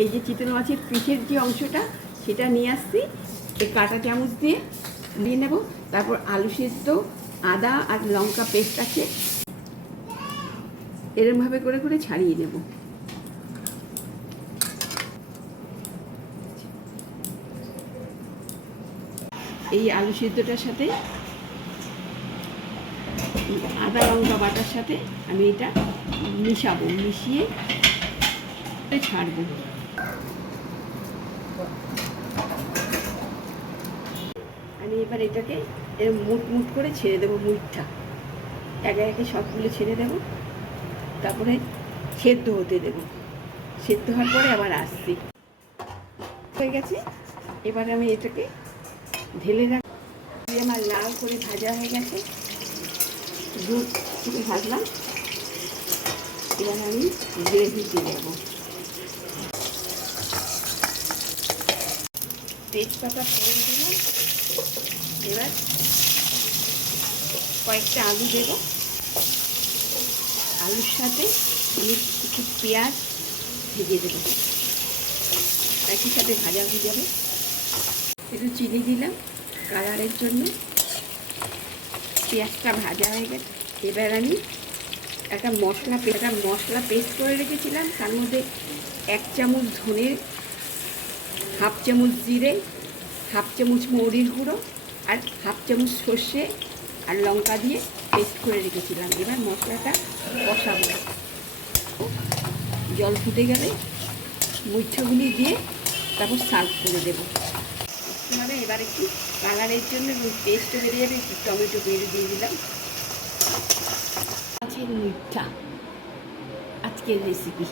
এই যে চিতল মাছের পিঠের যে অংশটা, সেটা নিয়ে আসছি। এই কাঁটা চামচ দিয়ে দিয়ে নেব। তারপর আলু সেদ্ধ, আদা আর লঙ্কা পেস্ট আছে। এরমভাবে করে করে ছাড়িয়ে নেব। এই আলু সিদ্ধটার সাথে, আদা, লঙ্কা বাটার সাথে আমি এটা মিশাবো, মিশিয়ে ছাড়বো। আমি এবার এটাকে এর মুট মুট করে ছেড়ে দেবো মুটটা। একে একে সবগুলো ছেড়ে দেবো। তারপরে সেদ্ধ হতে দেবো। সেদ্ধ হওয়ার পরে আবার আসছি। হয়ে গেছে। এবার আমি এটাকে ঢেলে রাখ আমার লাল করে ভাজা হয়ে গেছে। দুধ ভাজলাম। এবার আমি গ্রেভি দিয়ে দেবো। তেজপাতা ফোড়ন দিলাম। এবার কয়েকটা আলু দেব। আলুর সাথে আমি কিছু পেঁয়াজ ভেজে দেবো। একই সাথে ভাজা হয়ে যাবে। একটু চিনি দিলাম কালারের জন্য। পেঁয়াজটা ভাজা হয়ে গেছে। এবার আমি একটা মশলা একটা মশলা পেস্ট করে রেখেছিলাম। তার মধ্যে এক চামচ ধনে হাফ চামচ জিরে, হাফ চামচ মৌরির গুঁড়ো আর হাফ চামচ সর্ষে আর লঙ্কা দিয়ে পেস্ট করে রেখেছিলাম। এবার মশলাটা কষাবো। জল ফুটে গেলে মুচ্ছগুলি দিয়ে তারপর সার্ভ করে দেবো। মানে এবার একটু কালারের জন্য টেস্টও বেরিয়ে যাবে, একটু টমেটো বেড়ে দিয়ে দিলাম। মাছের মিঠা আজকের রেসিপি